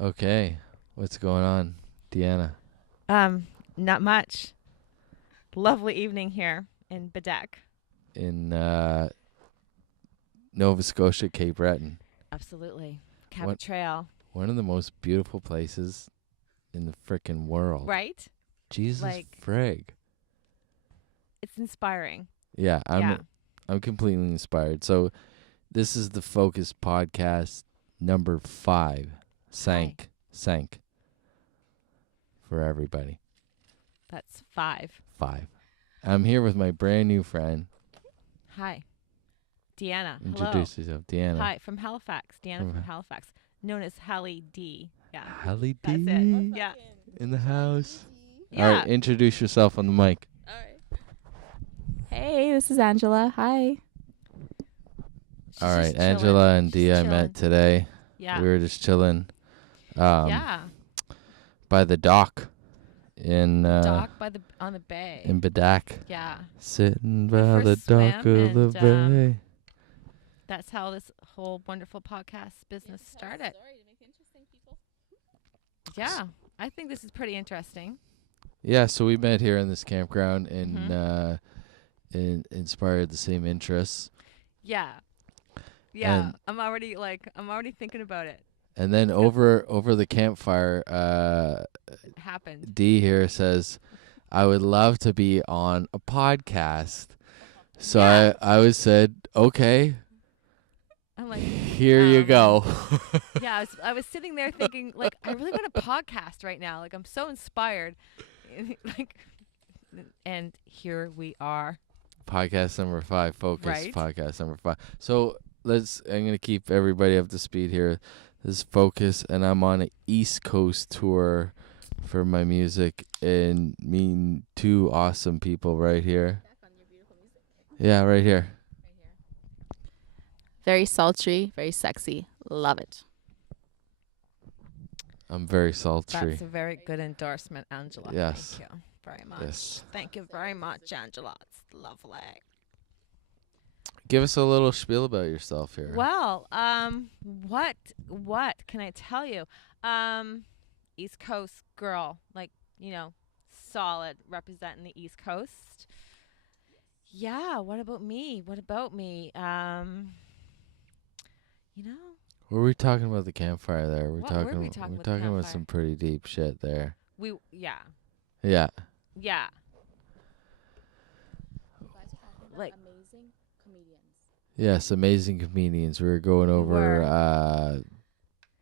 Okay, what's going on, Deanna? Not much. Lovely evening here in Baddeck. In Nova Scotia, Cape Breton. Absolutely. Cabot What? Trail. One of the most beautiful places in the frickin' world. Right? Jesus Like, frig. it's inspiring. Yeah, Yeah. I'm completely inspired. So this is the Focus podcast number 5. Sank for everybody. That's 5. 5. I'm here with my brand new friend. Hi. Deanna. Hello. Introduce yourself, Deanna. Hi, from Halifax. Deanna from Halifax. Known as Hallie D. Yeah. Hallie That's D. it. Yeah. In the house. Yeah. All right, introduce yourself on the mic. All right. Hey, this is Angela. Hi. She's All right, just chilling. Angela and She's Dee I chilling. met today. Yeah. We were just chilling Yeah. by the dock in Dock on the bay. in Baddeck. Yeah. Sitting We by the first dock swam of the and, bay. That's how this whole wonderful podcast business started. Yeah, I think this is pretty interesting. Yeah, so we met here in this campground Mm-hmm. and inspired the same interests. Yeah, yeah. And- I'm already thinking about it. And then over the campfire, It happened. Dee here says, I would love to be on a podcast. So Yeah. I was said, okay, I'm like, here you go. yeah. I was sitting there thinking, like, I really want a podcast right now. Like, I'm so inspired. Like, and here we are. Podcast number 5, Focus. Right. Podcast number 5. So I'm gonna keep everybody up to speed here. This is Focus, and I'm on an East Coast tour for my music, and meeting 2 awesome people right here. Yeah, right here. Very sultry, very sexy. Love it. I'm very sultry. That's a very good endorsement, Angela. Yes. Thank you very much. Yes. Thank you very much, Angela. It's lovely. Give us a little spiel about yourself here. Well, what can I tell you? East Coast girl, like, solid, representing the East Coast. Yeah, what about me? What were we talking about the campfire there? What were we talking we're about the talking about campfire? some pretty deep shit there. Yeah. Yeah. Like, amazing comedians. Yes, amazing comedians. We were going We over were.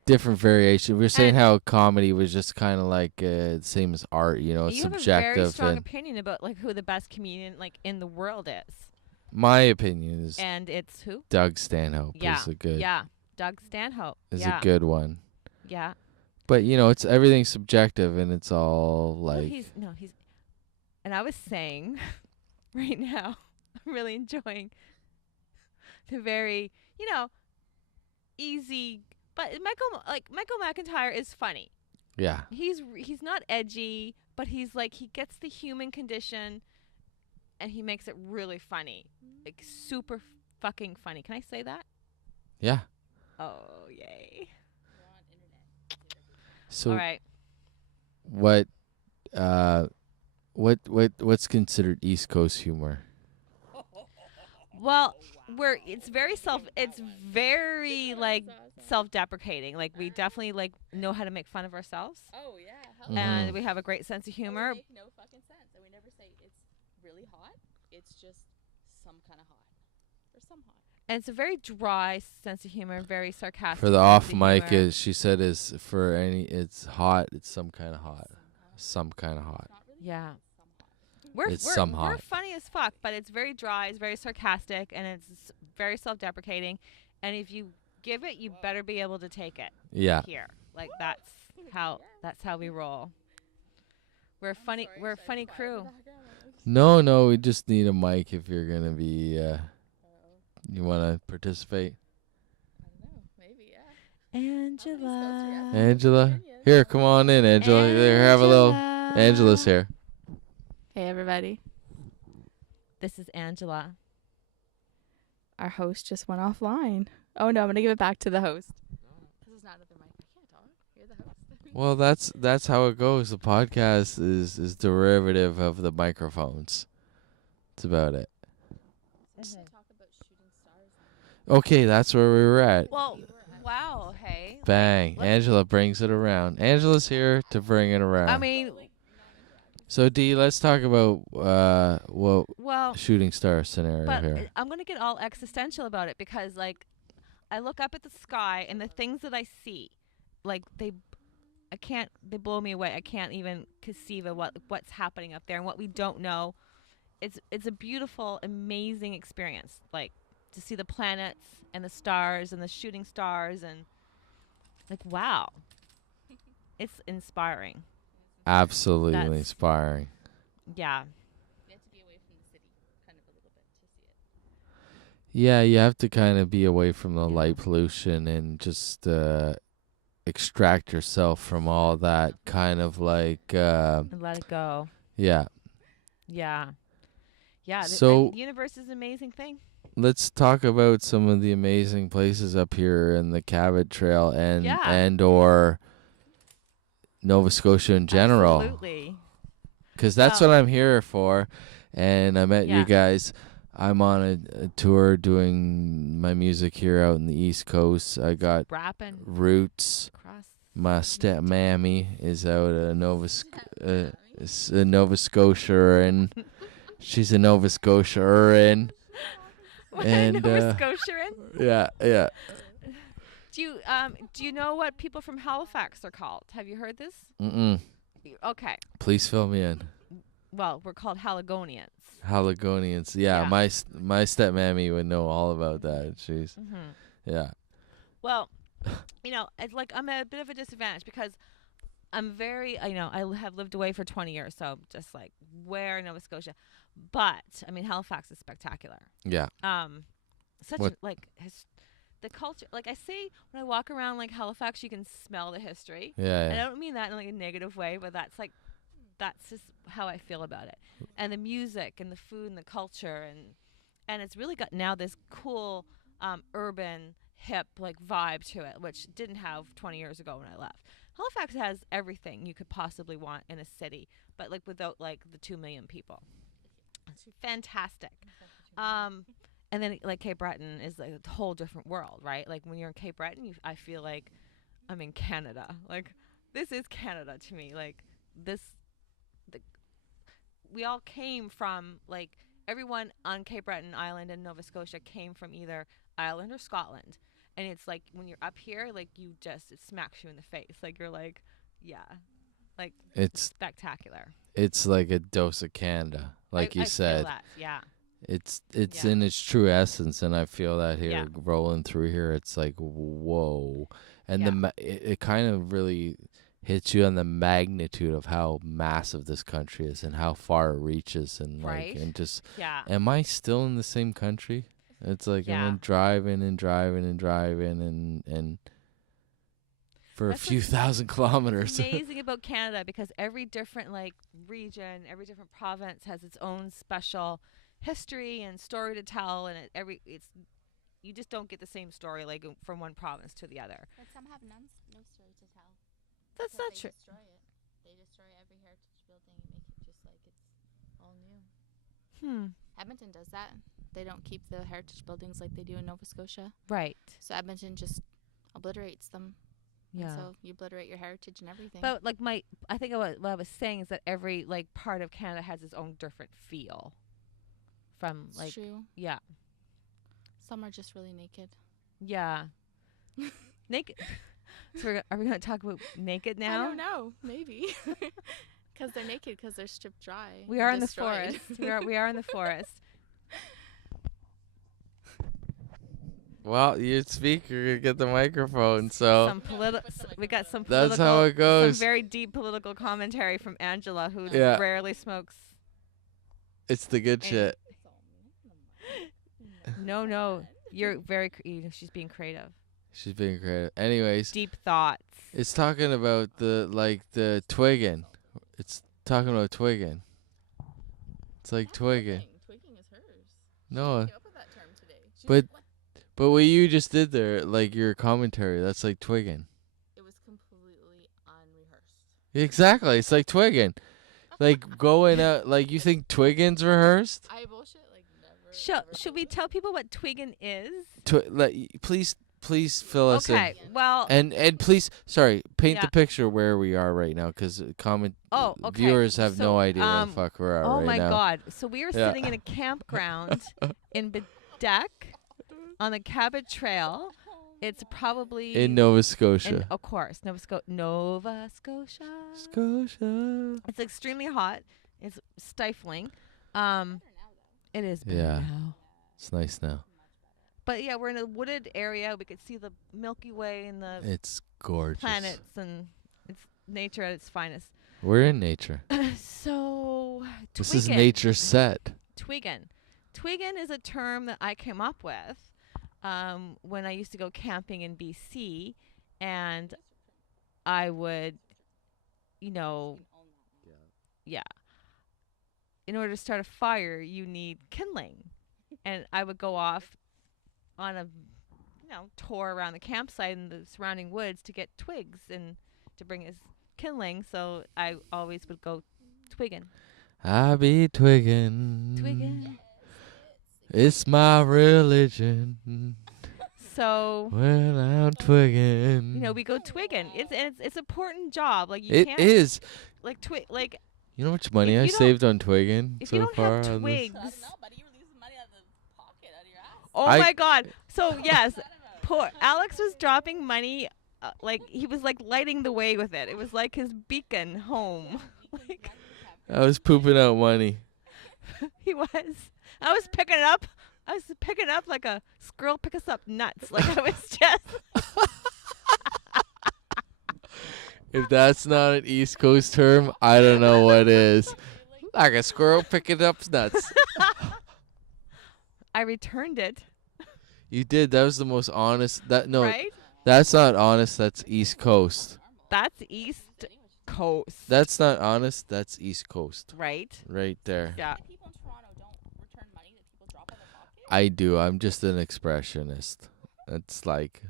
different variations. We were saying And- how comedy was just kind of like the same as art, it's you have a very subjective. strong And opinion about, like, who the best comedian, like, in the world is. my opinion is And it's who? Doug Stanhope Yeah. is a good Yeah. Doug Stanhope. is Yeah. a good one. Yeah. But it's everything's subjective, and it's all Well, like he's and I was saying right now, I'm really enjoying the very, easy, but Michael McIntyre is funny. yeah. He's not edgy, but he's like, he gets the human condition and he makes it really funny. Like, super fucking funny. Can I say that? Yeah. Oh, yay. So All right. what's considered East Coast humor? Well, it's very like self-deprecating. Like, we definitely like know how to make fun of ourselves. Oh yeah. Mhm. And we have a great sense of humor. Make no fucking sense, and we never say it's really hot. It's just some kind of hot or some hot. And it's a very dry sense of humor, very sarcastic. For the sense off of mic, humor. it's hot. It's some kind of hot. Some kind of hot. It's not really Yeah. hot, it's some hot. We're funny as fuck, but it's very dry, it's very sarcastic, and it's very self-deprecating. And if you give it, you better be able to take it. Yeah. Here, like, that's how we roll. We're a funny crew. No, we just need a mic if you're gonna be. You wanna participate, I don't know. Maybe yeah. Angela. Angela? Here, come on in, Angela. There, have a little. Angela's here. Hey everybody. This is Angela. Our host just went offline. Oh no, I'm gonna give it back to the host. This is there's not another mic, I can't talk. You're the host. Well, that's how it goes. The podcast is derivative of the microphones. That's about it. Talk about shooting stars. Okay, that's where we were at. Well, wow, hey. Bang. let's- Angela brings it around. Angela's here to bring it around. I mean, So D, let's talk about well, shooting star scenario but here. I'm going to get all existential about it because, like, I look up at the sky and the things that I see, like, they blow me away. I can't even conceive of what's happening up there and what we don't know. It's a beautiful, amazing experience, like, to see the planets and the stars and the shooting stars and, like, wow. It's inspiring. Absolutely That's- inspiring. Yeah. You have to be away from the city, kind of a little bit, to see it. Yeah, you have to kind of be away from the Yeah. light pollution and just extract yourself from all that kind of like And let it go. yeah. Yeah. Yeah. So- the universe is an amazing thing. Let's talk about some of the amazing places up here in the Cabot Trail and Yeah. or Nova Scotia in general. Absolutely. Because that's Well- what I'm here for. And I met Yeah. you guys. I'm on a tour doing my music here out in the East Coast. I got Rapping roots. across. My stepmammy is out of Nova Scotia, and she's a Nova Scotia. And, Nova Scotian. Yeah. Do you know what people from Halifax are called? Have you heard this? Okay. Please fill me in. Well, we're called Haligonians. Haligonians. Yeah, Yeah. my stepmammy would know all about that. She's yeah. Well, it's like I'm at a bit of a disadvantage because I'm very, I have lived away for 20 years, so just like where in Nova Scotia. But I mean, Halifax is spectacular. Yeah. Such What- the culture. Like I say, when I walk around like Halifax, you can smell the history. Yeah. And I don't mean that in like a negative way, but that's just how I feel about it. And the music and the food and the culture and it's really got now this cool urban hip like vibe to it, which didn't have 20 years ago when I left. Halifax has everything you could possibly want in a city, but like without like the 2 million people. It's fantastic. And then like Cape Breton is like a whole different world, right? Like when you're in Cape Breton, I feel like I'm in Canada. Like this is Canada to me. Like we all came from like everyone on Cape Breton Island and Nova Scotia came from either Ireland or Scotland. And it's like when you're up here, like it smacks you in the face. Like you're like, yeah, like It's spectacular. it's like a dose of Canada, like you I feel said. that, yeah. It's Yeah. in its true essence, and I feel that here Yeah. rolling through here. It's like whoa, and Yeah. it kind of really hits you on the magnitude of how massive this country is and how far it reaches, and Right. like and just Yeah. am I still in the same country? It's like Yeah. I'm driving and for That's a few what's thousand kilometers. amazing about Canada because every different like region, every different province has its own special history and story to tell, and you just don't get the same story like from one province to the other. But some have no story to tell. That's because not they true. destroy it. They destroy every heritage building and make it just like it's all new. Edmonton does that. They don't keep the heritage buildings like they do in Nova Scotia. Right. So Edmonton just obliterates them. And Yeah. so you obliterate your heritage and everything. But like I think what I was saying is that every like part of Canada has its own different feel. From it's like true. yeah. Some are just really naked. Yeah. Naked. So are we going to talk about naked now? I don't know. Maybe. Because they're naked because they're stripped dry. We and are in the destroyed. forest. we are in the forest. Well, you speak, you're gonna get the microphone. So We got some That's political, how it goes. some very deep political commentary from Angela, who Yeah. rarely smokes. it's the good And- shit. No, you're very. She's being creative. She's being creative. Anyways, Deep thoughts. it's talking about the twigging. It's talking about twigging. It's like twigging. Twigging is hers. No, Came up with that term today. She's but like, what? but what you just did there, like your commentary, that's like twigging. Exactly. It's like twigging. Like going out. Like you think twigging's rehearsed? I bullshit like never. Should we tell people what twigging is? Please fill us in. Okay. Well. And please, sorry, paint Yeah. the picture where we are right now, because Oh, okay. viewers have no So, idea where the fuck we're at Oh right my now. God! So we are Yeah. sitting in a campground in Baddeck on the Cabot Trail. It's probably In Nova Scotia. and of course, Nova Scotia. Scotia. It's extremely hot. It's stifling. It is better Yeah. now. It's nice now. But yeah, we're in a wooded area. We could see the Milky Way and the It's gorgeous. planets, and it's nature at its finest. We're in nature. So, This is twiggin'. nature set. Twiggin'. Twiggin' is a term that I came up with when I used to go camping in BC, and I would, yeah. In order to start a fire, you need kindling, and I would go off on a, tour around the campsite and the surrounding woods to get twigs and to bring as kindling. So I always would go twiggin'. I be twiggin'. Twiggin'. It's my religion. So When I'm twiggin'. we go twiggin'. It's an important job. Like you It can't is. like You know how much money If I you don't- saved on twigging if so you don't far? have on this? twigs. No, buddy, you were losing money out of the pocket out of your ass. Oh my God. So yes, poor Alex was dropping money. Like he was like lighting the way with it. It was like his beacon home. Like I was pooping out money. he was. I was picking it up. I was picking up like a squirrel picks up nuts. Like I was just. If that's not an East Coast term, I don't know what is. Like a squirrel picking up nuts. I returned it. You did. That was the most honest. Right. That's not honest. That's East Coast. That's East Coast. That's not honest. That's East Coast. Right. Right there. Yeah. People in Toronto don't return money that people drop out of their pocket. I do. I'm just an expressionist. It's like.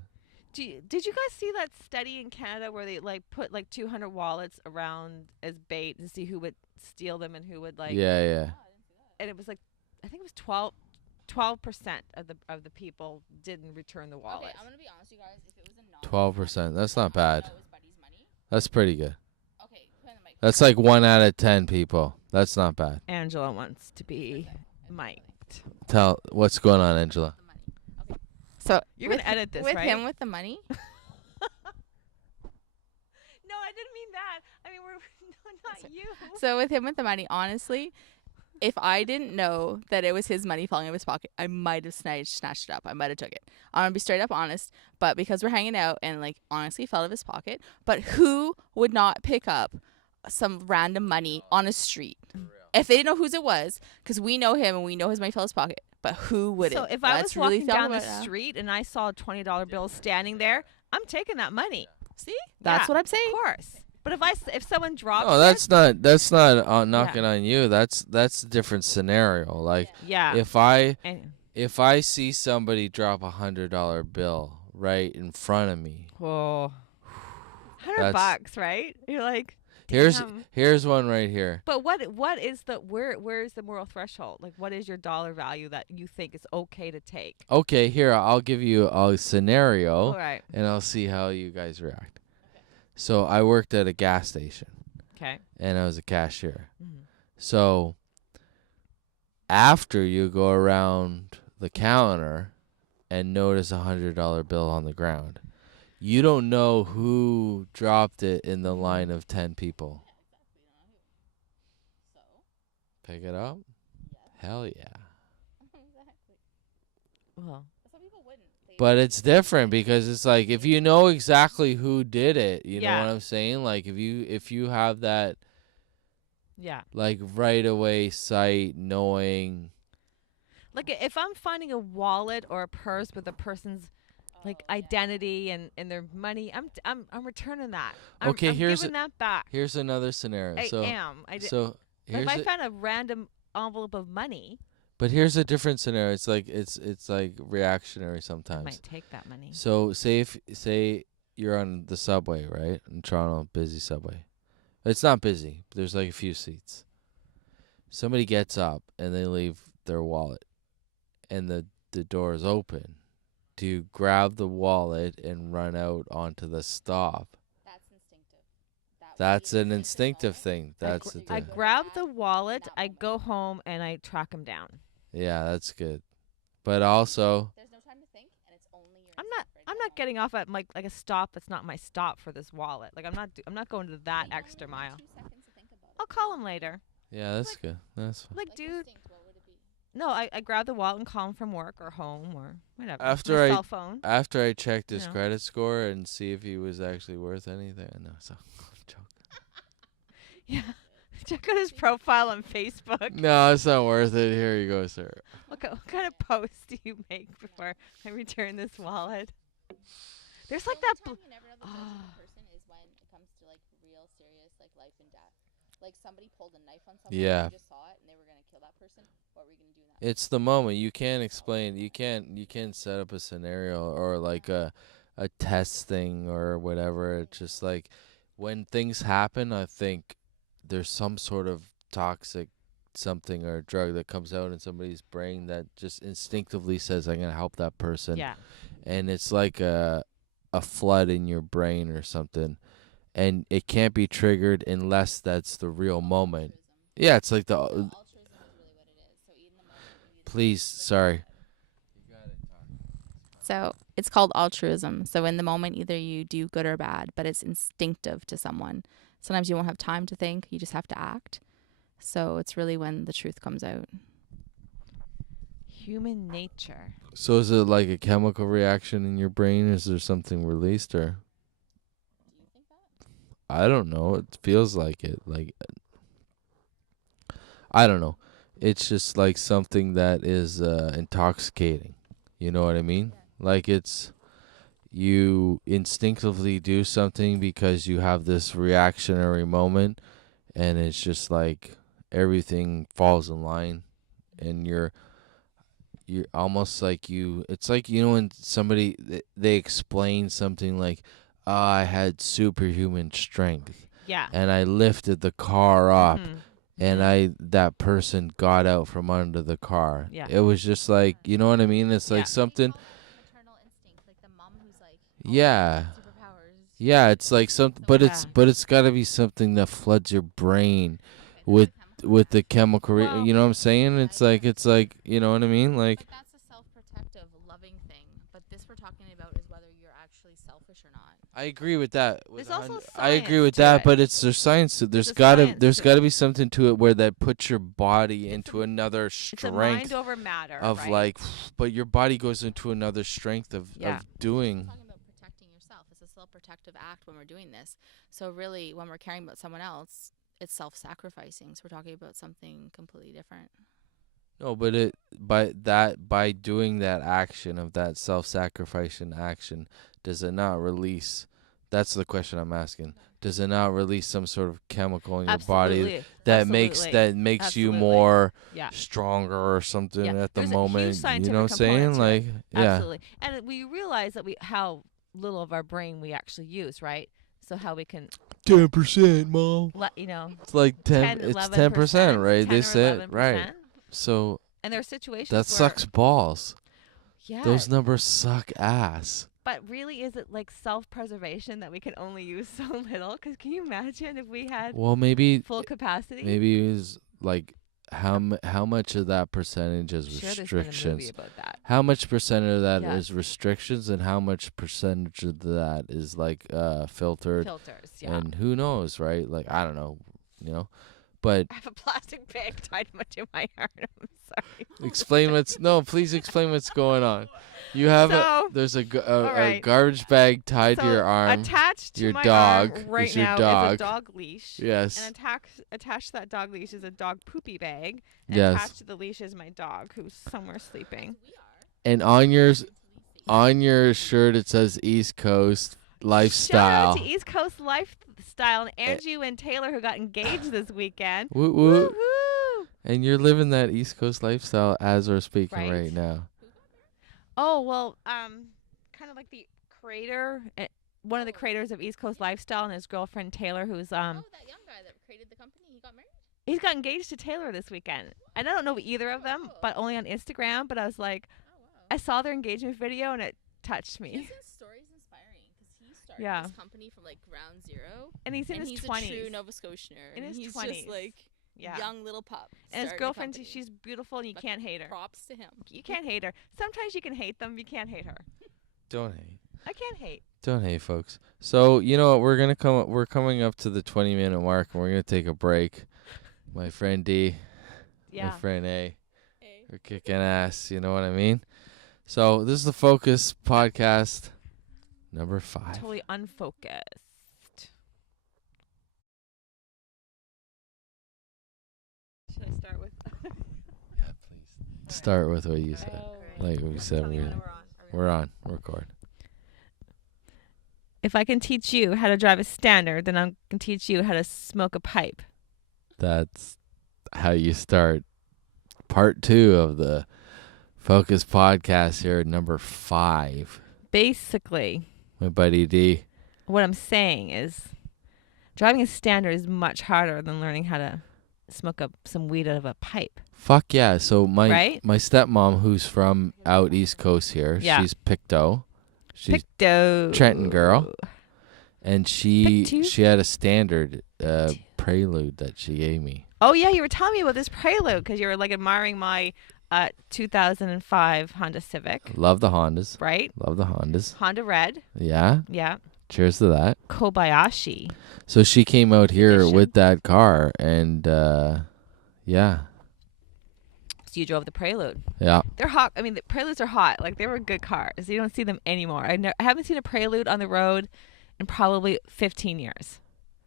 Did you guys see that study in Canada where they like put like 200 wallets around as bait to see who would steal them and who would like? Yeah. And it was like, I think it was 12% of the people didn't return the wallet. Okay, I'm gonna be honest, you guys. If it was a 12%. That's not bad. That was Buddy's money. That's pretty good. Okay, put on the mic. That's like 1 out of 10 people. That's not bad. Angela wants to be mic'd. Tell what's going on, Angela. So You're gonna edit this, with right? him with the money. No, I didn't mean that. I mean, not you. So with him with the money, honestly, if I didn't know that it was his money falling out of his pocket, I might have snatched it up. I might have took it. I'm gonna be straight up honest. But because we're hanging out and like honestly fell out of his pocket, but who would not pick up some random money on a street if they didn't know whose it was? Because we know him and we know his money fell in his pocket. But who wouldn't? So if I was Let's really walking talk down the about it now. street and I saw a $20 bill standing there, I'm taking that money. See, that's what I'm saying. Of course. But if someone drops No, that's not knocking on you. That's a different scenario. Like yeah. if I And- see somebody drop $100 bill right in front of me, Whoa. That's- $100, right? You're like, here's damn. one right here. But what is where's the moral threshold? Like, what is your dollar value that you think is okay to take? Okay, here I'll give you a scenario, All right. and I'll see how you guys react. So I worked at a gas station, Okay. and I was a cashier. Mhm. So after you go around the counter and notice $100 bill on the ground, you don't know who dropped it in the line of 10 people. Pick it up? Hell yeah. Well, But it's different because it's like if you know exactly who did it, you know Yeah. what I'm saying? Like if you have that yeah. like right away sight knowing. Like if I'm finding a wallet or a purse with a person's like identity and their money, I'm returning that. I'm here's giving that back. Here's another scenario. I so am. so But if here's I found a random envelope of money, but here's a different scenario. It's like reactionary I sometimes. might take that money. So say you're on the subway, right? In Toronto, busy subway. It's not busy. There's like a few seats. Somebody gets up and they leave their wallet, and the door is open. Do you grab the wallet and run out onto the stop? That's instinctive. That's an instinctive thing. That's I the grab the wallet, I go home, and I track him down. yeah, that's good. But also, There's no time to think, and it's only your. I'm not getting off at like a stop that's not my stop for this wallet. Like I'm not going to that extra mile. 2 seconds to think about it. I'll call him later. yeah, that's good. That's fine. Like, dude, Instinct, what would it be? no, I grab the wallet and call him from work or home or whatever. After my I- cell phone. After I checked his You know. credit score and see if he was actually worth anything. No, so I'm joking. Yeah. Check out his profile on Facebook. No, it's not worth it. Here you go, sir. What kind of post do you make before I return this wallet? There's like that. You never know the judgment of a person is when it comes to like real serious like life and death. Like somebody pulled a knife on someone. Yeah. And you just saw it and they were gonna kill that person. What were you gonna do in that? It's the moment. You can't explain. You can't set up a scenario or like a test thing or whatever. It's just like when things happen, I think there's some sort of toxic something or drug that comes out in somebody's brain that just instinctively says I'm gonna help that person. Yeah. And it's like a flood in your brain or something, and it can't be triggered unless that's the real moment. Yeah, it's like the Altruism is really what it is. So in the moment when you please, sorry. So it's called altruism. So in the moment, either you do good or bad, but it's instinctive to someone. Sometimes you won't have time to think. You just have to act. So it's really when the truth comes out. Human nature. So is it like a chemical reaction in your brain? Is there something released or? Do you think that? I don't know. It feels like it. Like I don't know. It's just like something that is intoxicating. You know what I mean? Like it's you instinctively do something because you have this reactionary moment, and it's just like everything falls in line, and you're almost like it's like, you know, when somebody they explain something like, oh, I had superhuman strength Yeah. and I lifted the car up Mhm. and that person got out from under the car. Yeah. It was just like, you know what I mean? It's Yeah. like something. Maternal instinct, like the mom who's like, Yeah. superpowers. Yeah, it's like something, but Yeah. it's got to be something that floods your brain with the chemical. Well, you know what I'm saying? It's like you know what I mean? Like But that's a self-protective, loving thing. But this we're talking about is whether you're actually selfish or not. I agree with that. There's also I agree science with to that, it. but there's science. There's a gotta science to gotta it. be something to it where that puts your body into another It's a strength mind over matter. of right? like, but your body goes into another strength of Yeah. of doing. We're talking about protecting yourself. It's a self-protective act when we're doing this. So really, when we're caring about someone else, it's self-sacrificing. So we're talking about something completely different. No, but by doing that action of that self-sacrificing action, does it not release? That's the question I'm asking. Does it not release some sort of chemical in your body Absolutely. that makes Absolutely. you Absolutely. more Yeah. stronger or something Yeah. at the There's a huge moment? You scientific know what I'm saying? component to Like, yeah. Absolutely. And we realize that how little of our brain we actually use, right? So how we can 10%, mom. let you know It's like 10. 10, It's 11%, 10%, right? 10 They or said 11%. right. So And there are situations that where, sucks balls. Yeah. Those numbers suck ass. But really, is it like self-preservation that we can only use so little? Because can you imagine if we had Well, maybe full capacity? maybe it was like how much of that percentage is Sure, there's been a movie restrictions? about that. How much percent of that is Yes. restrictions, and how much percentage of that is like filtered? Filters, yeah. And who knows, right? Like I don't know, you know. But I have a plastic bag tied to my arm. I'm sorry. explain please explain what's going on. You have there's a right. garbage bag tied to your arm. Attached to your my dog arm right is your now dog. is a dog leash. Yes. And attached to that dog leash is a dog poopy bag. And Yes. attached to the leash is my dog who's somewhere sleeping. And on your shirt it says East Coast Lifestyle. Shout out to East Coast Lifestyle and Andrew and Taylor who got engaged this weekend. Woot woot. Woohoo! And you're living that East Coast lifestyle as we're speaking Right. right now. Oh, well, kind of like the creator one of the creators of East Coast Lifestyle, and his girlfriend Taylor, who's that young guy that created the company, he got married. he's got engaged to Taylor this weekend. And I don't know either of them, but only on Instagram. But I was like, I saw their engagement video and it touched me. His story's inspiring because he started this company from like ground zero, and he's in his 20s. He's a true Nova Scotian. In his he's 20s. just like young little pup. And his girlfriend, she's beautiful, and you can't hate her. Props to him. You can't hate her. Sometimes you can hate them, you can't hate her. Don't hate. I can't hate. Don't hate, folks. So you know what? We're coming up to the 20-minute mark, and we're gonna take a break. My friend D, my friend A, we're kicking ass. You know what I mean? So this is the Focus podcast, number 5. Totally unfocused. Should I start with? Yeah, please. Start with what you said. Like we said, we're on. Record. If I can teach you how to drive a standard, then I can teach you how to smoke a pipe. That's how you start part 2 of the Focus podcast here, number 5. Basically, My buddy D. what I'm saying is driving a standard is much harder than learning how to smoke up some weed out of a pipe. Fuck yeah. So my stepmom, who's from out East Coast here, she's Pictou. She's Pictou. Trenton girl. And she Pictou? had a standard Prelude that she gave me. Oh, yeah, you were telling me about this Prelude because you were like admiring my 2005 Honda Civic. Love the Hondas. Right? Love the Hondas. Honda Red. Yeah. Yeah. Cheers to that. Kobayashi. So she came out here Edition. with that car, and yeah. So you drove the Prelude. Yeah. They're hot. I mean, the Preludes are hot. Like, they were good cars. You don't see them anymore. I haven't seen a Prelude on the road in probably 15 years.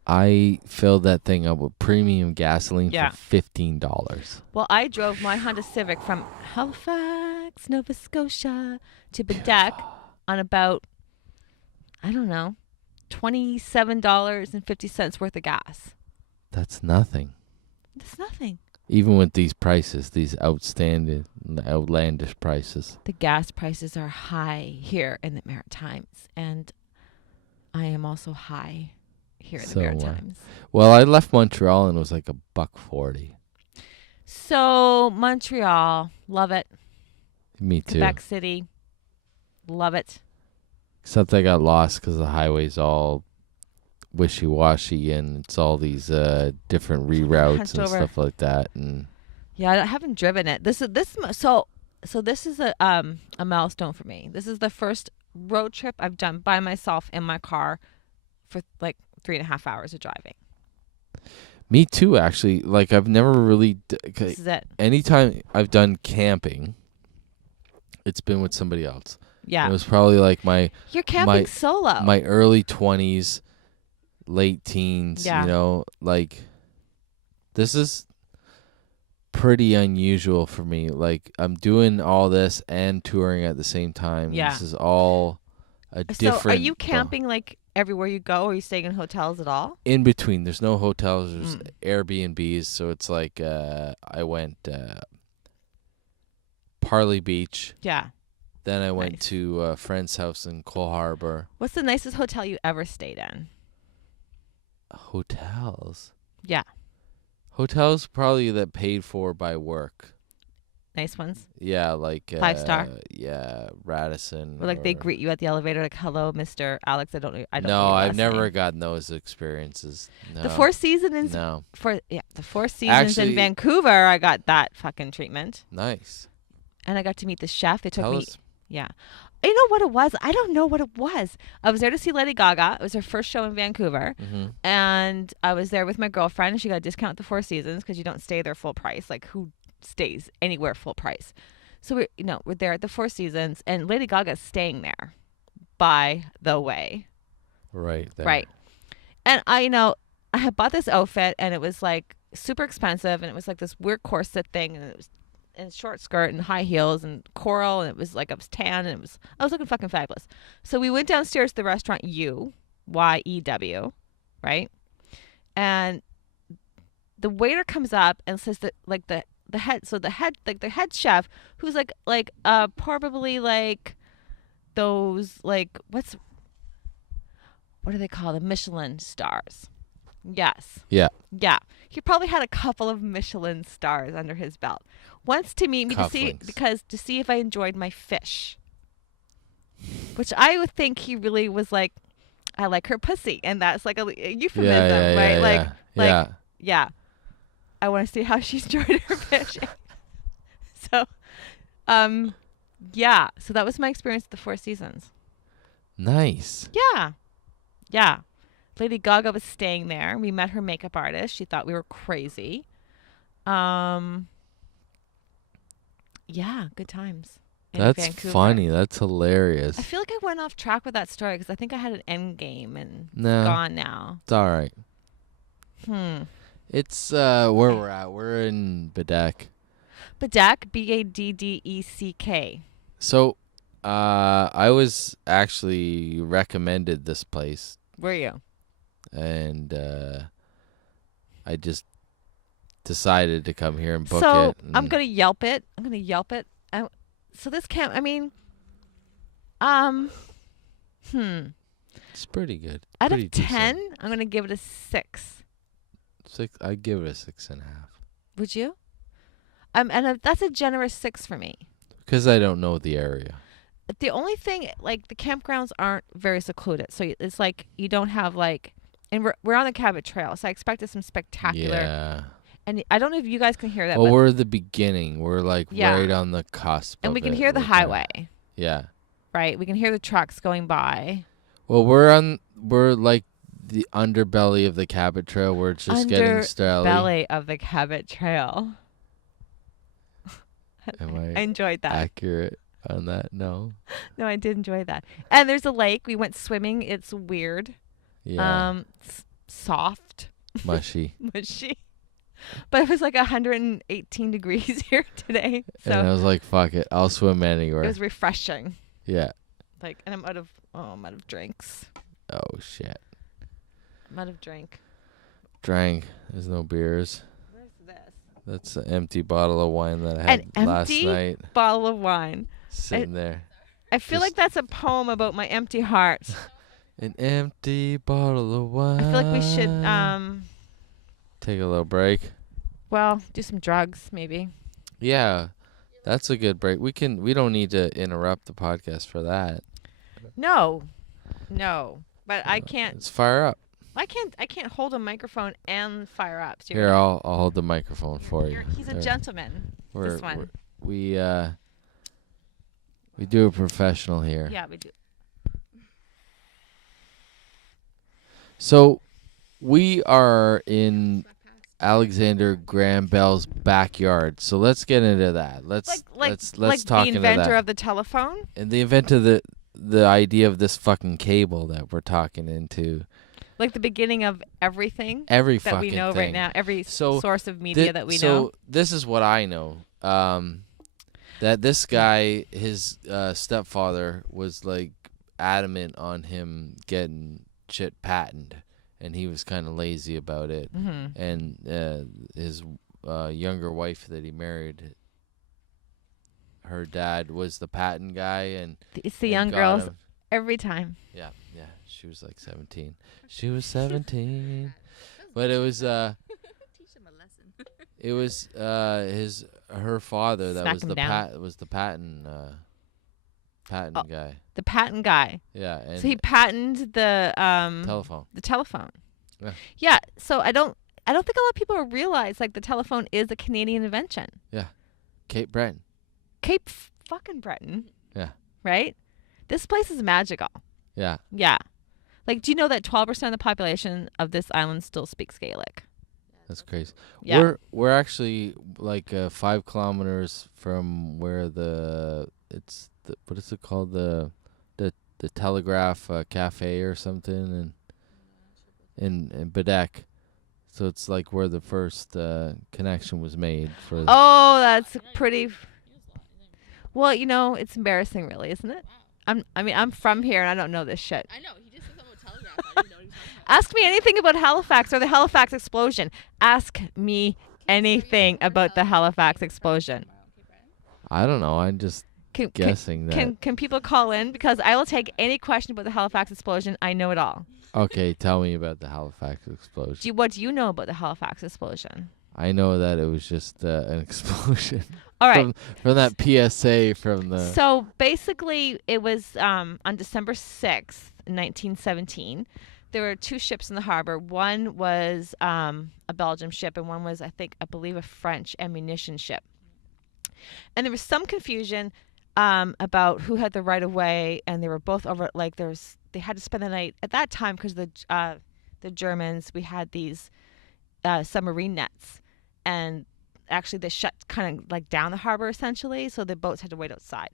I filled that thing up with premium gasoline for $15. Well, I drove my Honda Civic from Halifax, Nova Scotia to Baddeck on about, I don't know, $27.50 worth of gas. That's nothing. That's nothing. Even with these prices, these outlandish prices. The gas prices are high here in the Maritimes, and I am also high here in the Maritimes. Well, I left Montreal and it was like $1.40. So Montreal, love it. Me too. Quebec City, love it. Except I got lost because the highway's all wishy-washy and it's all these different reroutes and stuff like that. And yeah, I haven't driven it. So this is a milestone for me. This is the first road trip I've done by myself in my car for like 3.5 hours of driving. Me too, actually. Like, I've never really... This is it. Anytime I've done camping, it's been with somebody else. Yeah. It was probably like You're camping solo. My early 20s, late teens, Yeah. you know? Like, this is pretty unusual for me. Like, I'm doing all this and touring at the same time. Yeah. This is all a different... So are you camping like everywhere you go, or are you staying in hotels at all? In between. There's no hotels. There's Airbnbs. So it's like I went Parley Beach. Yeah. Then I went to a friend's house in Cole Harbor. What's the nicest hotel you ever stayed in? Hotels? Yeah. Hotels probably that paid for by work. Nice ones? Yeah, like 5-star? Yeah, Radisson. Or like they greet you at the elevator like, hello, Mr. Alex. I don't know. No, your I've last never name. gotten those experiences. No. The Four Seasons. No. The Four Seasons in Vancouver. I got that fucking treatment. Nice. And I got to meet the chef. They took Tell me. us. Yeah. You know what it was? I don't know what it was. I was there to see Lady Gaga. It was her first show in Vancouver. Mm-hmm. And I was there with my girlfriend. She got a discount at the Four Seasons because you don't stay there full price. Like, who stays anywhere full price? So we're there at the Four Seasons, and Lady Gaga's staying there, by the way. Right there. Right. And I had bought this outfit, and it was like super expensive, and it was like this weird corset thing, and it was in short skirt and high heels and coral, and it was like I was tan, and I was looking fucking fabulous. So we went downstairs to the restaurant Yew, right? And the waiter comes up and says that like the head chef, who's like probably like those like what do they call the Michelin stars? Yes. Yeah. Yeah. He probably had a couple of Michelin stars under his belt. Once to meet me to see if I enjoyed my fish. Which I would think he really was like, I like her pussy, and that's like a euphemism, right? Yeah. I want to see how she enjoyed her fish. So, yeah. So that was my experience at the Four Seasons. Nice. Yeah. Lady Gaga was staying there. We met her makeup artist. She thought we were crazy. Yeah, good times. In That's Vancouver. funny. That's hilarious. I feel like I went off track with that story because I think I had an end game and No. it's gone now. It's all right. It's where we're at. We're in Baddeck. Baddeck, Baddeck. So, I was actually recommended this place, Were you? and I just decided to come here and book So it. I'm gonna Yelp it. So this camp. I mean, It's pretty good. Out Pretty of 10, decent. I'm gonna give it a 6. 6. I'd give it a 6.5. Would you? That's a generous 6 for me. Because I don't know the area. The only thing, like, the campgrounds aren't very secluded, so it's like you don't have like, and we're on the Cabot Trail, so I expected some spectacular. Yeah. And I don't know if you guys can hear that. Well, but we're at the beginning. We're like right on the cusp. and of we can it. hear the We're kinda- highway, Yeah. right? We can hear the trucks going by. Well, we're like the underbelly of the Cabot Trail where it's just getting stelly. Belly of the Cabot Trail. Am I I enjoyed that. accurate on that? No. No, I did enjoy that. And there's a lake. We went swimming. It's weird. Yeah. Soft. Mushy. Mushy. But it was like 118 degrees here today. So And I was like, fuck it. I'll swim anywhere. it was refreshing. Yeah. Like, and I'm out of drinks. Oh, shit. I'm out of drink. Drank. There's no beers. Where's this? That's an empty bottle of wine that I had An last empty night. bottle of wine. Sitting there. I feel like that's a poem about my empty heart. An empty bottle of wine. I feel like we should, take a little break. well, do some drugs maybe. Yeah. That's a good break. We don't need to interrupt the podcast for that. No. But I can't. Let's fire up. I can't hold a microphone and fire up. So Here, I'll hold the microphone for you. he's a There. gentleman. This one. We do a professional here. Yeah, we do. So we are in Alexander Graham Bell's backyard. So let's get into that. Let's talk the into inventor that. of the telephone. And the inventor the idea of this fucking cable that we're talking into. Like the beginning of everything Every that fucking we know thing. right now. Every So source of media that we know. So this is what I know. That this guy, his stepfather, was like adamant on him getting shit patented, and he was kind of lazy about it. Mm-hmm. And his younger wife that he married, her dad was the patent guy, and It's the and young got girls him- every time. Yeah, she was like 17. She was 17, but it was Teach him a lesson. it was her father that Smack was him the down. patent guy. The patent guy. Yeah, and So he patented the telephone. the telephone. Yeah. Yeah. So I don't think a lot of people realize like the telephone is a Canadian invention. Cape Breton. Cape fucking Breton. Yeah. Right? This place is magical. Yeah. Yeah. Like, do you know that 12% of the population of this island still speaks Gaelic? That's crazy. Yeah. We're actually like 5 kilometers from where what is it called, the Telegraph Cafe or something in Baddeck. So it's like where the first connection was made for. Oh, that's pretty. Well, it's embarrassing, really, isn't it? I'm from here and I don't know this shit. I know. He just said something about telegraph. I didn't know what he was talking about. Ask me anything about Halifax or the Halifax explosion. Ask me anything about the Halifax explosion. I don't know. I just guessing that. Can people call in, because I will take any question about the Halifax explosion. I know it all. Okay, tell me about the Halifax explosion. What do you know about the Halifax explosion? I know that it was just an explosion. All right. From that PSA from the. So basically, it was on December 6th, 1917. There were 2 ships in the harbor. One was a Belgian ship, and one was, I believe, a French ammunition ship. And there was some confusion about who had the right of way, and they were both over. Like they had to spend the night at that time because the Germans. We had these submarine nets, and actually they shut kind of like down the harbor essentially, so the boats had to wait outside.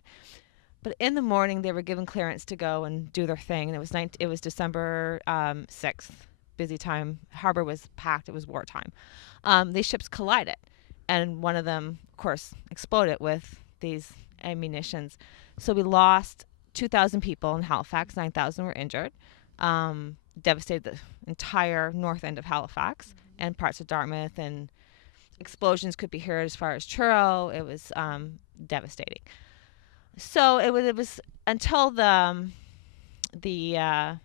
But in the morning, they were given clearance to go and do their thing, and it was December 6th, busy time. Harbor was packed. It was wartime. These ships collided, and one of them, of course, exploded with these ammunitions. So we lost 2,000 people in Halifax. 9,000 were injured. Devastated the entire north end of Halifax and parts of Dartmouth, and explosions could be heard as far as Truro. It was devastating. So it was until the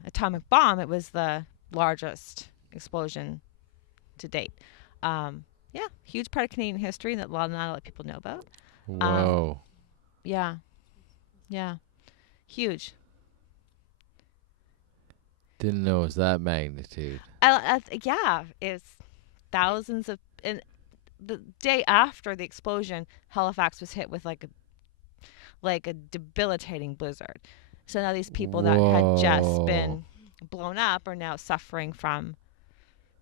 atomic bomb, it was the largest explosion to date. Huge part of Canadian history that not a lot of people know about. Whoa. Yeah, huge. Didn't know it was that magnitude. It's thousands of. And the day after the explosion, Halifax was hit with like a debilitating blizzard. So now these people that had just been blown up are now suffering from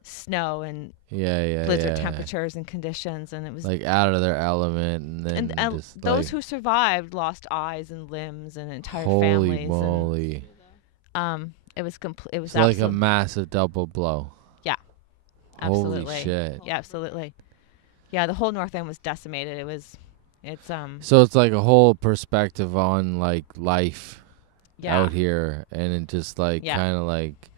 snow and blizzard temperatures and conditions, and it was like out of their element, and then and those who survived lost eyes and limbs and entire Holy families. moly! It was complete. It was like a massive double blow. Yeah, absolutely. Holy shit! Yeah, absolutely. Yeah, the whole north end was decimated. So it's like a whole perspective on like life yeah. out here, and it just like kind of like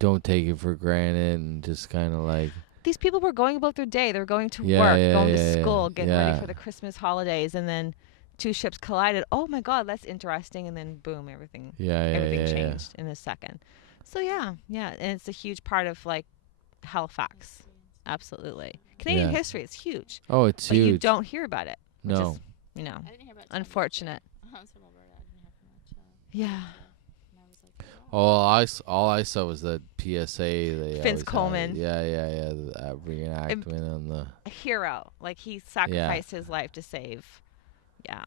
don't take it for granted, and just kind of like these people were going about their day. They were going to work, going to school, getting ready for the Christmas holidays, and then 2 ships collided. Oh my God, that's interesting. And then boom, everything changed in a second. So yeah, and it's a huge part of like Halifax. Absolutely. Canadian history is huge. Oh, it's but huge. You don't hear about it. No. Which is, I didn't hear about unfortunate. I was from Alberta. I didn't hear much. Yeah. All I saw was that PSA. Vince Coleman. That reenactment on the a hero. Like he sacrificed his life to save. Yeah,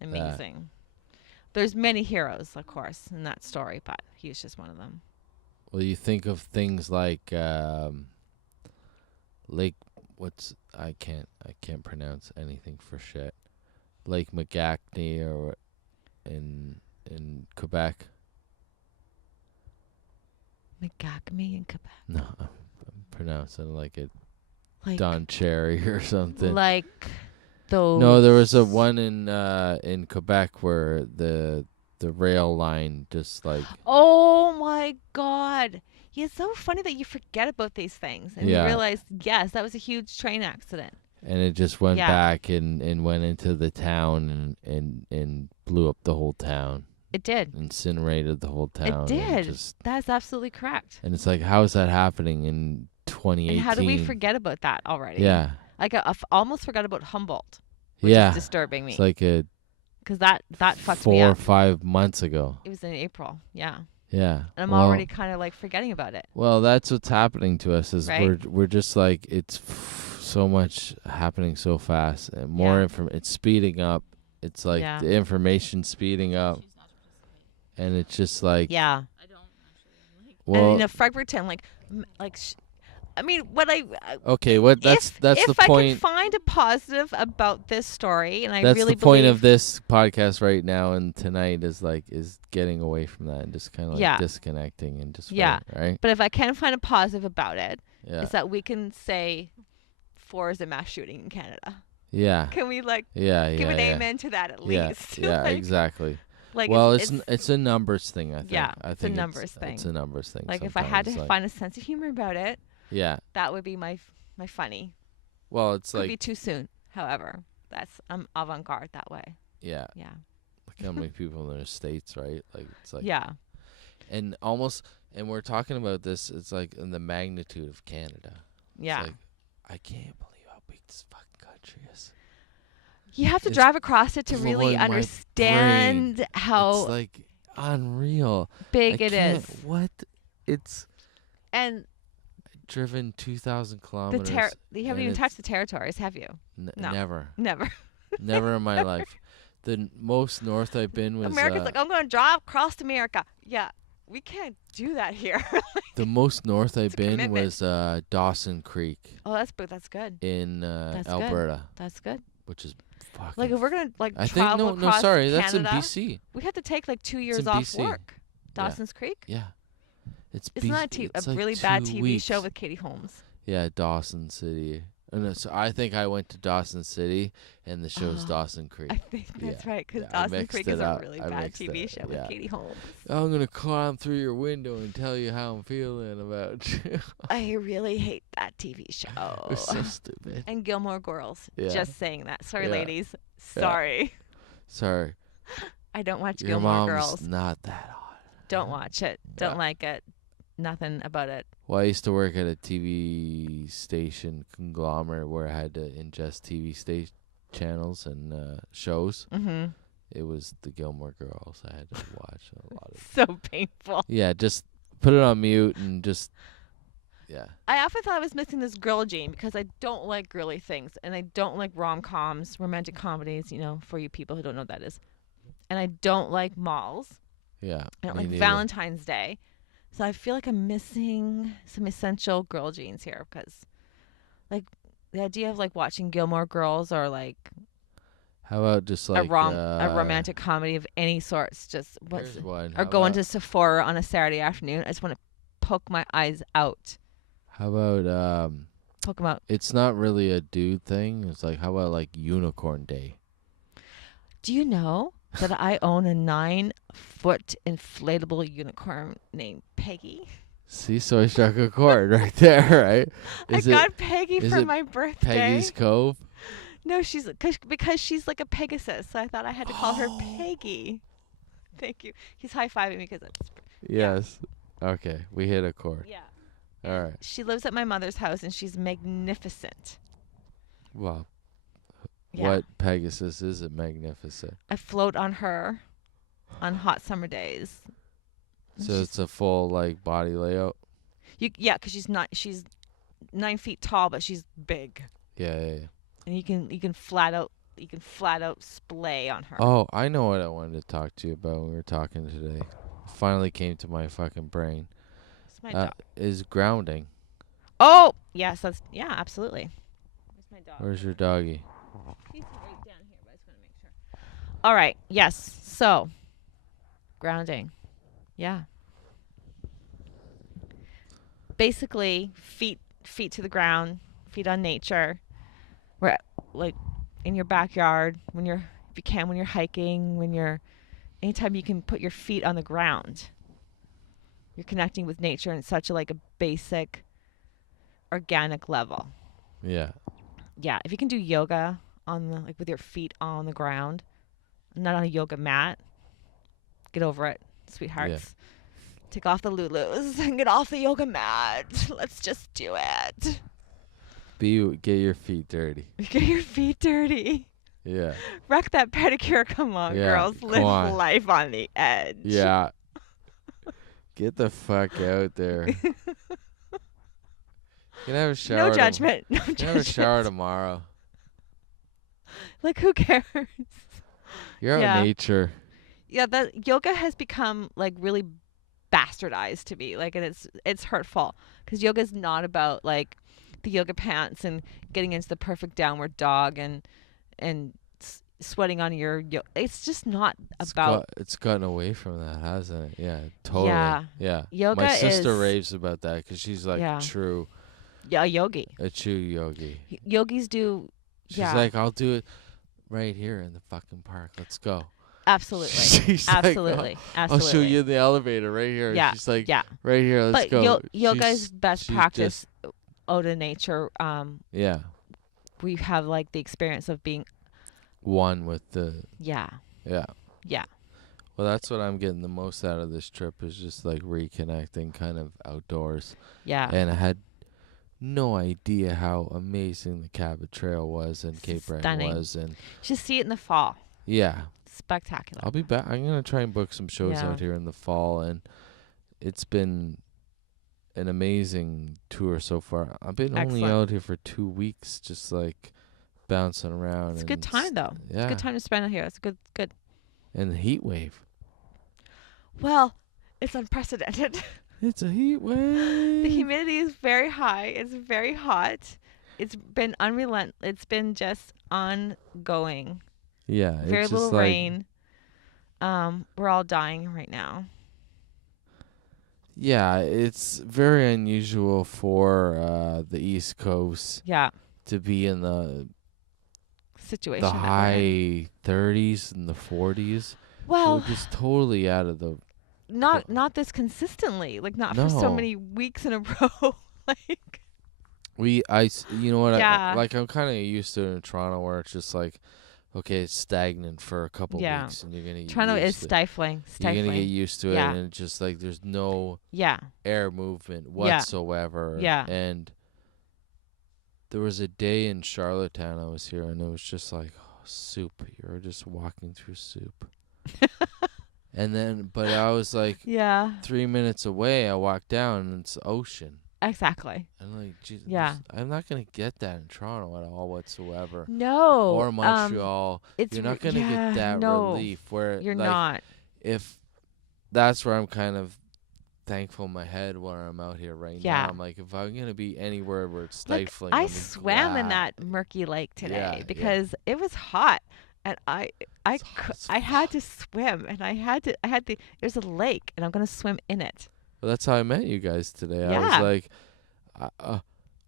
amazing. There's many heroes, of course, in that story, but he was just one of them. Well, you think of things like Lake. I can't pronounce anything for shit. Lake McGackney or in Quebec. McGackney in Quebec. No, I'm pronouncing like Don Cherry or something. Like those. No, there was a one in Quebec where the rail line just like. Oh my God! It's so funny that you forget about these things and you realize, yes, that was a huge train accident. And it just went back and went into the town and blew up the whole town. It did. Incinerated the whole town. It did. That's absolutely correct. And it's like, how is that happening in 2018? And how do we forget about that already? Yeah. Like I almost forgot about Humboldt, which is disturbing me. It's like because that fucked 4 me up. or 5 months ago. It was in April. Yeah. Yeah. And I'm already kind of like forgetting about it. Well, that's what's happening to us is right? we're just like it's so much happening so fast and more it's speeding up. It's like the information speeding up. And it's just like I don't actually. Well, and Fredericton, I mean, what I okay, what that's the point. If I can find a positive about this story, and I that's really the point of this podcast right now and tonight is getting away from that and just kind of disconnecting and just right. But if I can find a positive about it, is that we can say 4 is a mass shooting in Canada. Yeah. Can we give an amen to that at least? Yeah, exactly. Like it's a numbers thing, I think. Yeah, I it's think a numbers thing. It's a numbers thing. Like if I had to find a sense of humor about it, that would be my funny. Well, it's Could be too soon. However, I'm avant-garde that way. Yeah. Yeah. Look how many people in the States, right? Like it's like Yeah. and almost and we're talking about this, it's like in the magnitude of Canada. Yeah. It's like I can't believe how big this fucking country is. You have to It's drive across it to blowing really my understand It's how like unreal. big I it can't, is. What? It's And driven 2,000 the kilometers. you haven't and even it's touched the territories, have you? No. Never. Never. Never in my life. The most north I've been was America's like, I'm going to drive across America. Yeah. We can't do that here. the most north I've a been commitment. was Dawson Creek Oh, that's good. in That's good. Alberta, That's good. which is fucking. Like if we're gonna I think travel no, across sorry, Canada, that's in BC. we have to take like 2 years in off BC. work. Dawson's Creek. Yeah, it's Isn't that it's a like really bad 2 TV show weeks. with Katie Holmes? Yeah, Dawson City. No, so I think I went to Dawson City, and the show's Oh, Dawson Creek. I think that's Yeah, right, because yeah, I Dawson mixed Creek it is a up. really I bad mixed TV it, show with yeah. Katie Holmes. I'm gonna climb through your window and tell you how I'm feeling about you. I really hate that TV show. It was so stupid. And Gilmore Girls. Yeah. Just saying that. Sorry, Yeah. ladies. Sorry. Sorry, I don't watch your Gilmore mom's Girls. not that hot. Don't watch it. Don't Yeah. like it. Nothing about it. Well, I used to work at a TV station conglomerate where I had to ingest TV station channels and shows. Mm-hmm. It was the Gilmore Girls. I had to watch a lot of. So painful. Yeah, just put it on mute and just. Yeah. I often thought I was missing this girl gene because I don't like girly things and I don't like rom-coms, romantic comedies, for you people who don't know what that is. And I don't like malls. Yeah. I don't me like neither. Valentine's Day. So I feel like I'm missing some essential girl genes here because like the idea of like watching Gilmore Girls or like How about just like a romantic comedy of any sorts just Here's one. or How going about, to Sephora on a Saturday afternoon. I just want to poke my eyes out. How about Poke them out. it's not really a dude thing. It's like how about like Unicorn Day? Do you know that I own a 9-foot inflatable unicorn named Peggy? See, so I struck a chord right there, right? Is I it got Peggy is for it my birthday. Peggy's Cove? No, because she's like a Pegasus, so I thought I had to call her Peggy. Thank you. He's high-fiving me because it's Yes. Okay, we hit a chord. yeah. All right. She lives at my mother's house and she's magnificent. Well, Yeah. what Pegasus is it magnificent? I float on her on hot summer days. So it's a full like body layout. Because she's 9 feet tall, but she's big, Yeah. and you can flat out splay on her. Oh, I know what I wanted to talk to you about when we were talking today. Finally came to my fucking brain. It's my dog. Is grounding. Oh yes, absolutely. Where's my dog? Where's your doggy? He's right down here, but I just want to make sure. All right. Yes. So, grounding. Yeah. Basically, feet to the ground, feet on nature. We're like in your backyard when you're hiking, anytime you can put your feet on the ground. You're connecting with nature in such a basic organic level. Yeah. Yeah, if you can do yoga with your feet on the ground, not on a yoga mat, get over it, sweethearts. Yeah. Take off the Lulus and get off the yoga mat. Let's just do it. Get your feet dirty. Get your feet dirty. Yeah. Wreck that pedicure. Come on, Yeah, girls. come Live on. life on the edge. Yeah. Get the fuck out there. You can have a shower. No judgment. No You can have a judgment. shower tomorrow. Like, who cares? You're Yeah. out nature. Yeah, that yoga has become really bastardized to me, and it's hurtful because yoga is not about the yoga pants and getting into the perfect downward dog and sweating on it's just not about It's gotten away from that, hasn't it? Yeah, totally. Yeah. Yoga My sister is- raves about that because she's like Yeah. a yogi. true yogi. Yogis do She's yeah. like, I'll do it right here in the fucking park. Let's go. Absolutely. She's like, Absolutely. I'll Absolutely. show you in the elevator right here. Yeah. She's like, Yeah. right here. Let's But go. yoga is She's- best she's practice out of nature. Yeah. We have the experience of being one with the Yeah. yeah. Yeah. Well, that's what I'm getting the most out of this trip is just like reconnecting kind of outdoors. Yeah. And I had no idea how amazing the Cabot Trail was and Cape Breton Stunning. was. And Just see it in the fall. yeah, Spectacular. I'll be back. I'm going to try and book some shows Yeah. out here in the fall. And it's been an amazing tour so far. I've been only Excellent. out here for 2 weeks, just like bouncing around. It's a and good time though. Yeah. It's a good time to spend out here. It's good. And the heat wave. Well, it's unprecedented. It's a heat wave. The humidity is very high. It's very hot. It's been It's been just ongoing. Yeah. Very it's little just like, rain. We're all dying right now. yeah, it's very unusual for the East Coast Yeah. to be in the Situation. the that we're in. high 30s and the 40s. Well, So just totally out of the. not this consistently. Like not for so No. many weeks in a row. Like You know what? Yeah. I'm kind of used to it in Toronto where it's just like, okay, it's stagnant for a couple Yeah. weeks and you're gonna. Get Toronto is used to it. stifling. You're gonna get used to it, Yeah. and it's just like there's no Yeah. air movement Yeah. whatsoever. Yeah. And there was a day in Charlottetown I was here, and it was just like soup. You're just walking through soup. And then, but I was like Yeah. 3 minutes away. I walked down, and it's ocean. Exactly. And like, Jesus, Yeah. I'm not gonna get that in Toronto at all whatsoever. No. Or Montreal. It's You're not re- gonna yeah, get that no, relief. Where You're like, not. if that's where I'm kind of thankful in my head where I'm out here right Yeah. now. I'm like, if I'm gonna be anywhere where it's Like, stifling, I I'm swam in glad. that murky lake today Yeah, yeah. because it was hot, and I It's hot as I had to swim, and I had to there's a lake, and I'm gonna swim in it. Well, that's how I met you guys today. I Yeah. was like,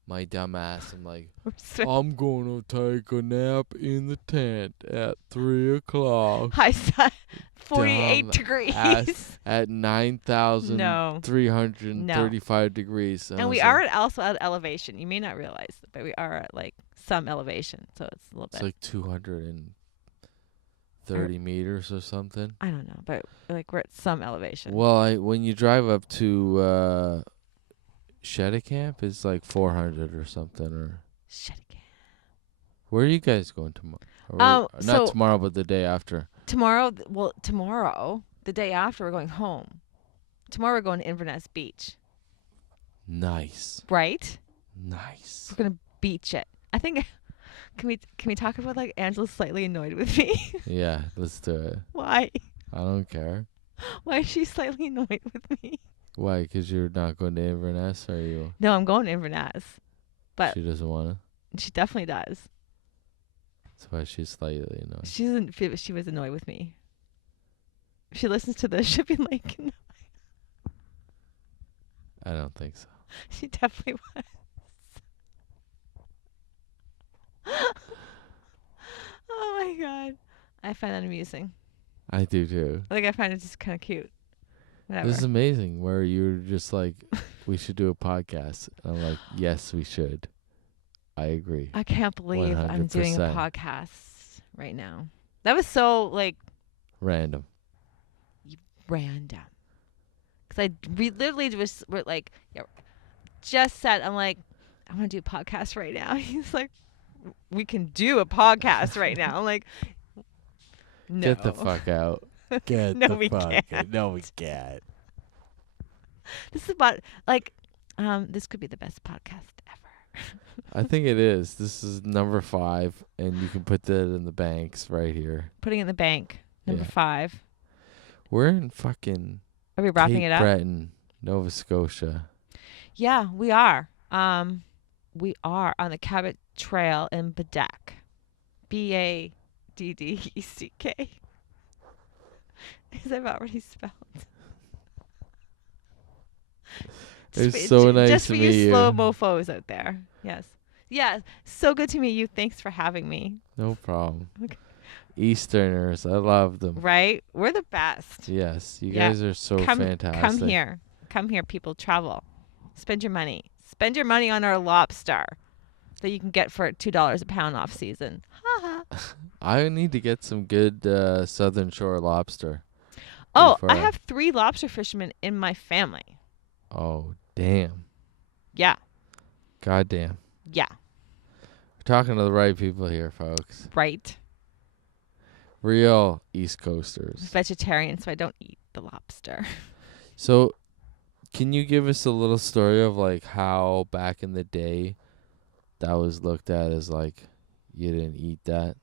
my dumb ass. I'm like, Swim- I'm gonna take a nap in the tent at 3:00 High sun, 48 Dumb degrees, at No. 9,335 degrees. and I we was are like, also at elevation. You may not realize, but we are at like some elevation, so it's a little it's bit. like 230 meters or something. I don't know, but like we're at some elevation. Well, when you drive up to Camp, it's like 400 or something. Or Shit again. where are you guys going tomorrow? So- Not tomorrow, but the day after. Tomorrow, the day after, we're going home. Tomorrow we're going to Inverness Beach, Nice, right? nice. We're gonna beach it. I think. Can we talk about like Angela's slightly annoyed with me? Yeah, let's do it. Why? I don't care. Why is she slightly annoyed with me? Why? Because you're not going to Inverness, or you? No, I'm going to Inverness. But- She doesn't want to. She definitely does. That's why she's slightly annoyed. She was annoyed with me. If she listens to this, she'll be like, no. I don't think so. She definitely was. Oh my god. I find that amusing. I do too. Like I find it just kind of cute. Whatever. This is amazing. Where you're just like, we should do a podcast. And I'm like, yes, we should. I agree. I can't believe I'm doing a 100%. podcast right now. That was so like Random. random. Because literally just said, I'm like, I want to do a podcast right now. He's like, we can do a podcast right now. I'm like, no. Get the fuck out. Get No, the we fuck can't. out. No, we can't. This is about like, this could be the best podcast ever. I think it is. This is number 5, and you can put that in the banks right here. Putting it in the bank. Number Yeah. 5. We're in fucking Are we wrapping Cape it up? Breton, Nova Scotia. Yeah, we are. We are on the Cabot Trail in Baddeck. Baddeck. Is that already spelled? It's so nice just to for meet you you. slow mofos out there. Yes. Yeah, so good to meet you. Thanks for having me. No problem. Okay. Easterners, I love them. Right? We're the best. Yes, you Yeah. guys are so Come fantastic. here. Come here, people. Travel. Spend your money. Spend your money on our lobster that you can get for $2 a pound off season. Ha ha. I need to get some good Southern Shore lobster. Oh, before I have 3 lobster fishermen in my family. Oh, damn. Yeah. Goddamn. Yeah. We're talking to the right people here, folks. Right. Real East I'm Coasters. vegetarian, so I don't eat the lobster. So, can you give us a little story of like how back in the day that was looked at as like you didn't eat that?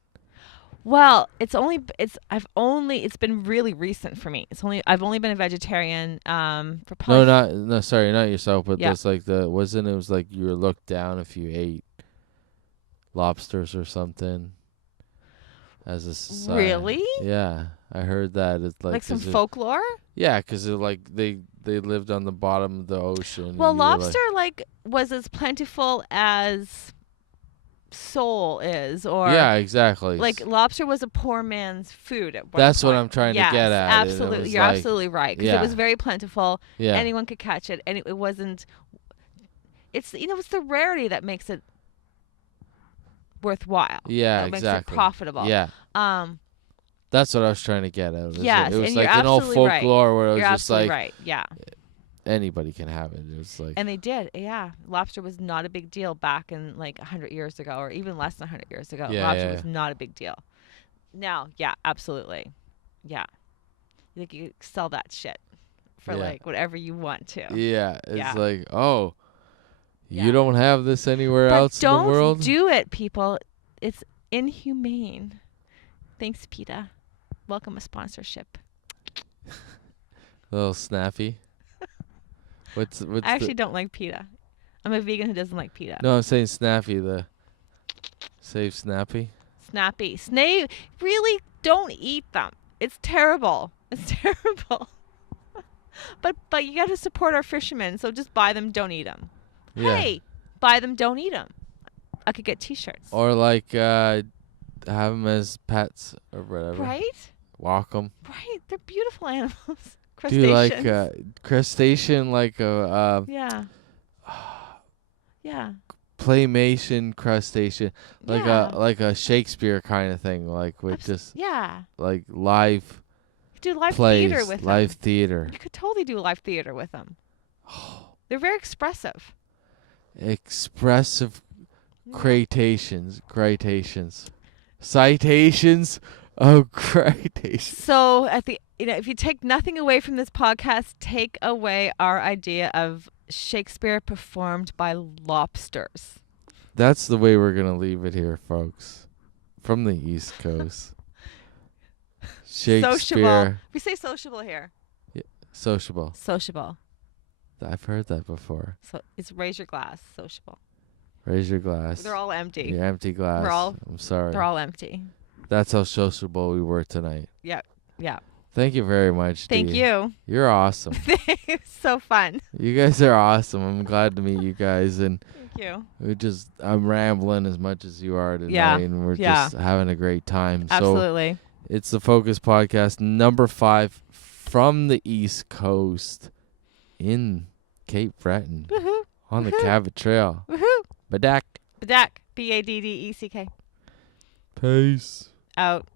Well, it's been really recent for me. I've only been a vegetarian for probably Sorry, not yourself, but Yeah. that's like it was like you were looked down if you ate lobsters or something as a society. Really? Yeah, I heard that. It's like some 'cause folklore. yeah, because they lived on the bottom of the ocean. Well, and you were lobster was as plentiful as sole is, or yeah, exactly. like lobster was a poor man's food at one That's what point. I'm trying to Yes, get at. and it Absolutely, was you're like- absolutely right, because yeah. it was very plentiful. Yeah, Anyone could catch it, and it wasn't. It's it's the rarity that makes it worthwhile. yeah, that makes exactly. it profitable. Yeah, Um. that's what I was trying to get at. Yes, it was and like you're an old absolutely right. folklore where it was You're just absolutely like right. Yeah. anybody can have it. It's like And they did, yeah. Lobster was not a big deal back in like 100 years ago, or even less than 100 years ago. Yeah, Lobster yeah. was not a big deal. Now, yeah, absolutely. Yeah. Like you could sell that shit for Yeah. like whatever you want to. yeah, it's Yeah. like oh, Yeah. you don't have this anywhere But else in the world. don't do it, people. It's inhumane. Thanks, PETA. Welcome a sponsorship. A little snappy. What's I actually don't like PETA. I'm a vegan who doesn't like PETA. No, I'm saying snappy. The save snappy. Snappy. Really don't eat them. It's terrible. It's terrible. But you got to support our fishermen, so just buy them, don't eat them. Yeah. Hey, buy them, don't eat them. I could get T-shirts. Or like have them as pets or whatever. Right? Walk them. Right. They're beautiful animals. Do like Crustaceans. crustacean, like a Yeah. Yeah. claymation crustacean, like Yeah. a Shakespeare kind of thing, like with just Yeah. like live You could do live plays, theater with live them. theater. You could totally do live theater with them. They're very expressive. Expressive citations, citations of citations. So if you take nothing away from this podcast, take away our idea of Shakespeare performed by lobsters. That's the way we're gonna leave it here, folks. From the East Coast, Sociable. Shakespeare, We say sociable here. sociable. Sociable. I've heard that before. So it's raise your glass. Sociable. Raise your glass. They're all empty. Your empty glass. I'm sorry. They're all empty. That's how sociable we were tonight. Yeah. Yeah. Thank you very much, Thank Dee. you. You're awesome. It's so fun. You guys are awesome. I'm glad to meet you guys, and Thank you. I'm rambling as much as you are tonight, Yeah. and we're Yeah. just having a great time. Absolutely. So it's the Focus Podcast number 5 from the East Coast in Cape Breton Woohoo. on the Woohoo. Cabot Trail. Woohoo. Baddeck. Baddeck. Baddeck. Peace. Out.